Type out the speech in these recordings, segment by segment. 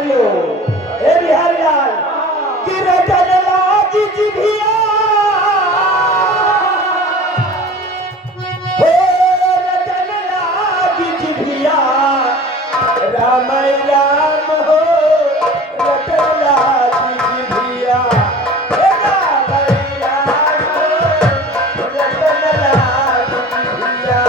बिहारियो ए बिहारियाल कि रटन लागी जिभिया हो रटन लागी जिभिया राम राम हो रटन लागी जिभिया राम राम हो रटन लागी जिभिया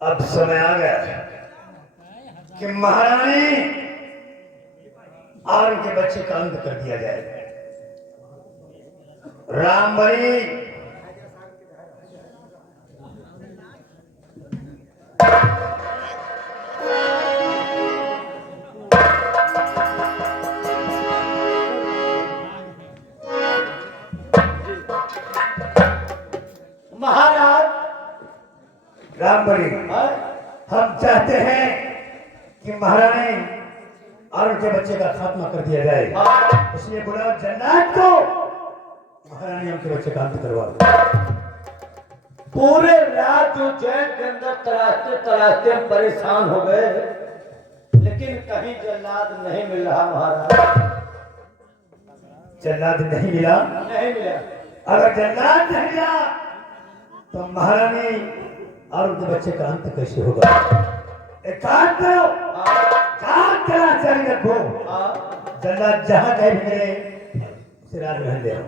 अब समय आ गया कि महारानी और उनके बच्चे का अंत कर दिया जाए। रामबली महाराज रामबली हम चाहते हैं कि महारानी और उनके बच्चे का खात्मा कर दिया जाए, इसलिए बुलाओ जन्नत को। महारानी उनके बच्चे का अंत करवा दो। पूरे रात उज्जैन के अंदर तलाशते तलाशते हम परेशान हो गए, लेकिन कहीं जल्लाद नहीं मिल रहा महाराज। जल्लाद नहीं मिला? नहीं मिला। अगर जल्लाद नहीं मिला तो महारानी और उनके बच्चे का अंत कैसे होगा? एक काम करो, काम तेरा जारी रखो, जल्लाद जहां कहीं भी मिले उसे राज महल ले आओ।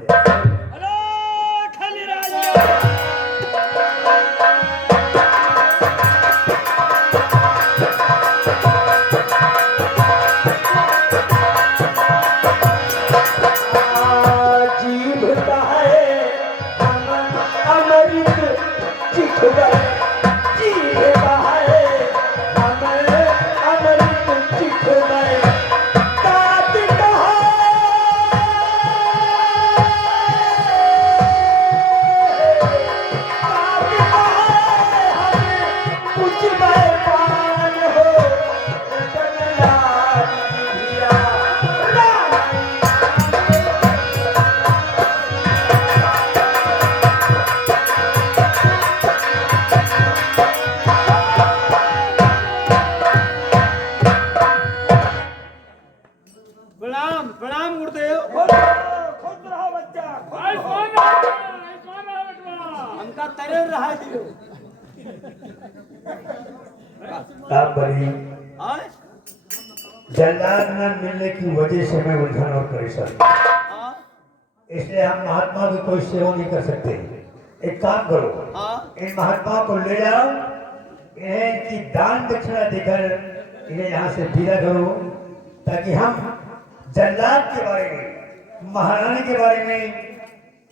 प्रणाम गुरुदेव। खुश रहो बच्चा, हमका तरे रहा दियो। जल्लाद न मिलने की वजह से मैं उलझन और परेशान, इसलिए हम महात्मा की कोई सेवा नहीं कर सकते। एक काम करो, इन महात्माओं को ले जाओ, इन्हें की दान दक्षिणा देकर इन्हें यहाँ से विदा करो, ताकि हम जल्लाद के बारे में, महारानी के बारे में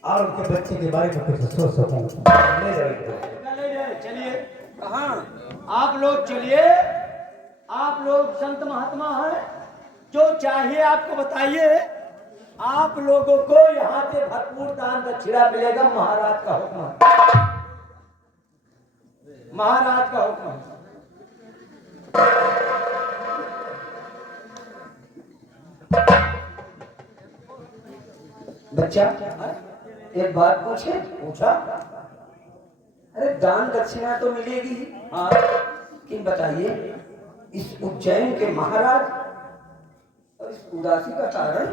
और उनके बच्चे के बारे में कुछ सोच सकूं। ले जाओ। चलिए। कहाँ? आप लोग चलिए, आप लोग संत महात्मा हैं, जो चाहिए आपको बताइए। आप लोगों को यहाँ से भरपूर दान दक्षिणा मिलेगा। महाराज का हुक्म है, महाराज का हुक्म है। बच्चा एक बात पूछे? पूछा। अरे दान दक्षिणा तो मिलेगी ही। हाँ। लेकिन बताइए, इस उज्जैन के महाराज और इस उदासी का कारण?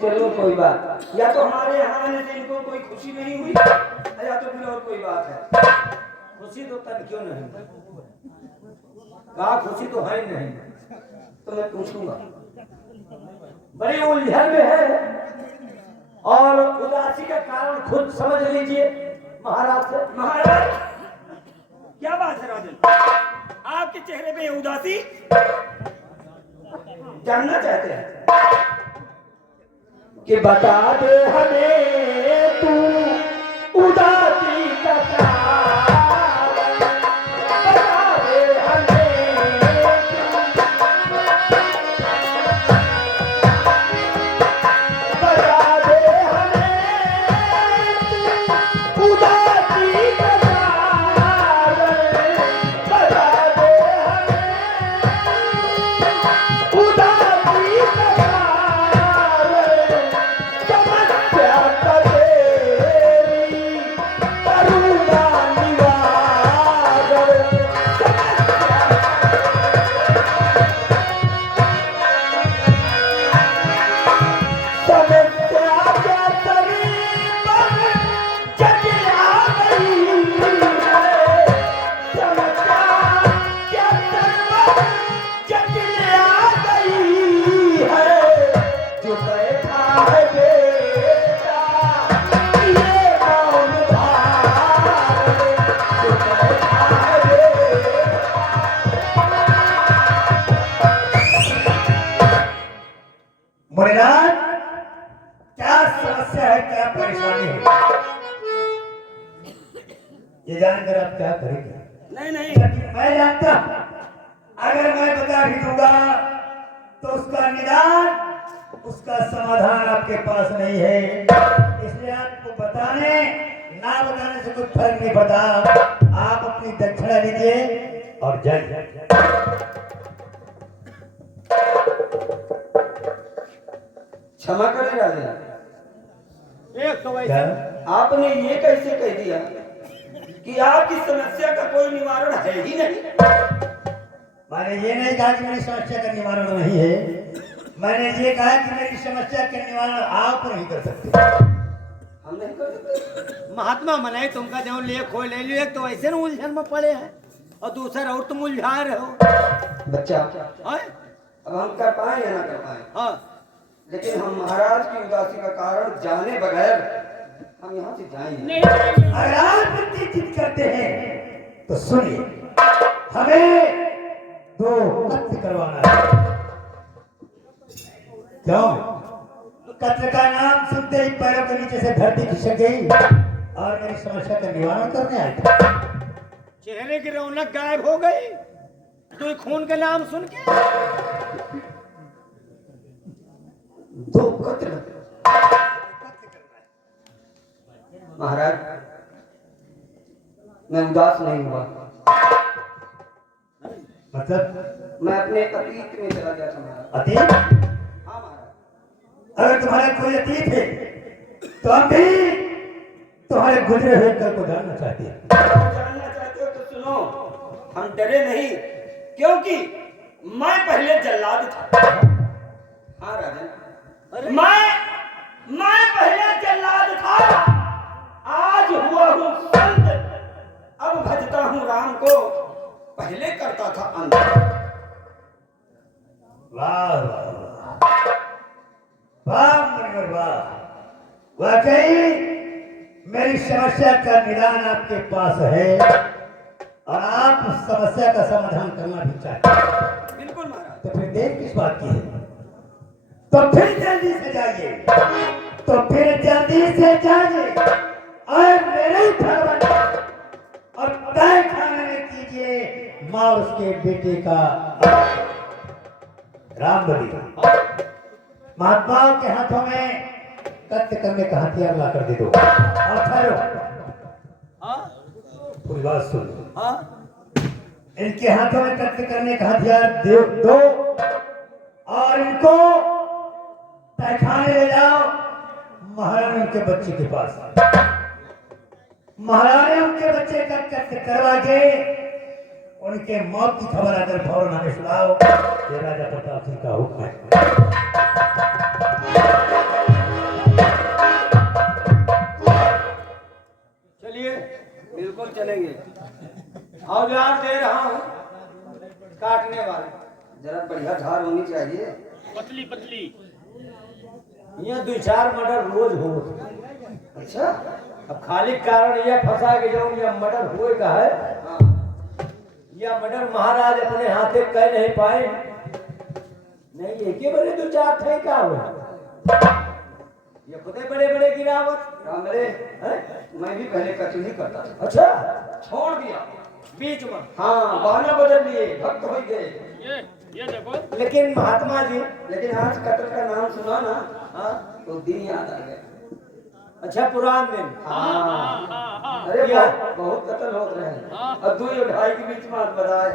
जरूर कोई बात, या तो हमारे यहाँ आने से इनको कोई खुशी नहीं हुई, या तो फिर और कोई बात है। खुशी तो तन क्यों नहीं, कहा खुशी तो है ही नहीं। तो मैं पूछूंगा। बड़ी उलझन में है और उदासी का कारण खुद समझ लीजिए महाराज से। महाराज, क्या बात है राजन, आपके चेहरे पे ये उदासी? जानना चाहते हैं कि बता दे हमें तू उदासी का कारण, बता दे हमें बता दे हमें तू उदासी का कारण, बता दे हमें उदासी का कारण, समस्या का तेरी करुणा निवारण, समस्या क्या तेरी पर जटिला गई है, समस्या क्या तेरी पर जटिला गई है, जो बैठा है बेटा ये मौन धारण, जो बैठा है बेटा। मुनिराज, क्या समस्या है, क्या परेशानी है, ये जानकर आप क्या करेंगे? नहीं नहीं, लेकिन मैं जानता, अगर मैं बता भी दूंगा तो उसका निदान, उसका समाधान आपके पास नहीं है। इसलिए आपको बताने ना बताने से कुछ फर्क नहीं पड़ता। आप अपनी दक्षिणा लीजिए और जाइए। क्षमा करें राजन, एक तो क्या? वैसे आपने ये कैसे कह दिया कि आपकी समस्या का कोई निवारण है ही नहीं? मैंने ये नहीं कहा कि मेरी समस्या का निवारण नहीं है, मैंने ये कहा कि मेरी समस्या का निवारण आप नहीं कर सकते। हम नहीं कर सकते। महात्मा मनाए तुमका जो ले खो ले लियो, एक तो वैसे न उलझन में पड़े हैं और दूसरा और तुम उलझा रहे हो। बच्चा, हैं? अब हम कर पाए या ना कर पाए, हाँ, लेकिन हम महाराज की उदासी का कारण जाने बगैर हम यहाँ से जाएंगे नहीं। अगर आप इतनी जिद करते हैं तो सुनिए, हमें दो कत्ल करवाना है। क्यों? कत्ल का नाम सुनते ही पैरों के नीचे से धरती खिसक गई और मेरी समस्या का निवारण करने आए थे। चेहरे की रौनक गायब हो गई तो खून के नाम सुन के। दो कत्ल। महाराज, मैं उदास नहीं हुआ, मतलब मैं अपने अतीत में चला गया था महाराज। अतीत? हाँ महाराज। अगर तुम्हारा कोई अतीत है तो हम भी तुम्हारे गुजरे हुए कल को जानना चाहते हैं। जानना चाहते हो तो सुनो, हम डरे नहीं, क्योंकि मैं पहले जल्लाद था। हाँ राजन, मैं पहले जल्लाद था, आज हुआ हूँ संत, अब भजता हूँ राम को, पहले करता था अंत। वाह वाह वाह वाह मुनिवर वाह, वाकई मेरी समस्या का निदान आपके पास है और आप उस समस्या का समाधान करना भी चाहते हैं। बिल्कुल महाराज। तो फिर देर किस बात की है? तो फिर जल्दी से जाइए, तो फिर जल्दी से जाइए और मेरे घर और तय खाने में कीजिए माँ और उसके बेटे का राम बलि। महात्माओं के हाथों में कत्ल करने का हथियार ला कर दे दो और ठहरो। हाँ, पूरी बात सुन लो। हाँ, इनके हाथों में कत्ल करने का हथियार दे दो और इनको तहखाने ले जाओ, महारानी उनके बच्चे के पास। महारानी उनके बच्चे का करवा के उनके मौत की खबर अगर फौरन हमें सुनाओ, ये राजा प्रताप सिंह का हुक्म है। चलिए बिल्कुल चलेंगे। औजार दे रहा हूँ काटने वाले, जरा बढ़िया धार होनी चाहिए, पतली पतली। यहाँ 2-4 मर्डर रोज हो। अच्छा, अब खाली कारण यह फंसा के जाऊँ यह मर्डर हुए का है, यह मर्डर महाराज अपने हाथे कह नहीं पाए। नहीं एक ही बड़े 2-4 थे का हुआ, ये खुदे बड़े बड़े गिरावट मेरे मैं भी पहले कचुही करता था। अच्छा, छोड़ दिया बीच में, हाँ बहाना बदल लिए, भक्त हो गए। ये देखो। लेकिन महात्मा जी, लेकिन आज कत्ल का नाम सुना ना, हाँ तो दिन याद आ गया। अच्छा पुरान दिन, हाँ अरे बहुत कत्ल हो रहे हैं, अब 2 और 2.5 के बीच में आज बताए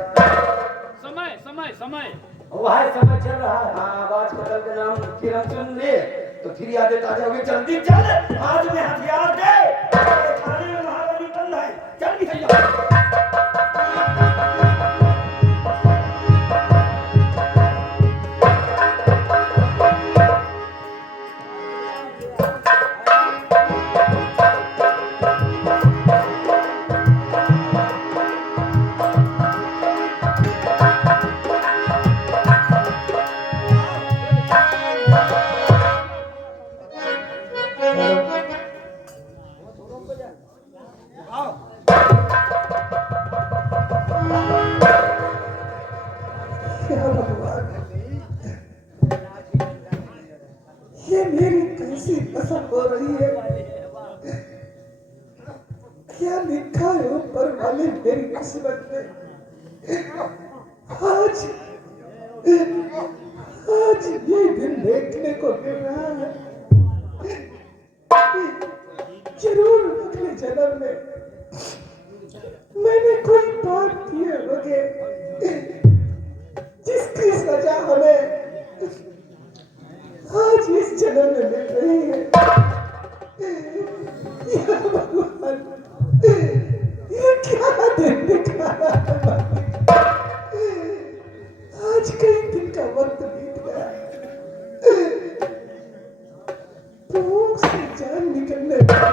समय समय समय वह समय चल रहा है। हाँ आज कत्ल के नाम फिर हम सुन लिए तो फिर यादें ताजा हो गई। जल्दी चल, आज में हथियार दे, थाने में महारानी बंद है, जल्दी चल। ये मेरी कैसी पसंद हो रही है, क्या लिखा है ऊपर वाले मेरी किस्मत में। आज आज ये दिन देखने को मिल रहा है, जरूर अगले जन्म में मैंने कोई पाप किए होंगे जिसकी सजा हमें आज इस जन्म में मिल रही है। या भगवान, ये क्या दिन दिखा रहा है। आज कई दिन का वक्त बीत गया, भूख से जान निकलने लगी।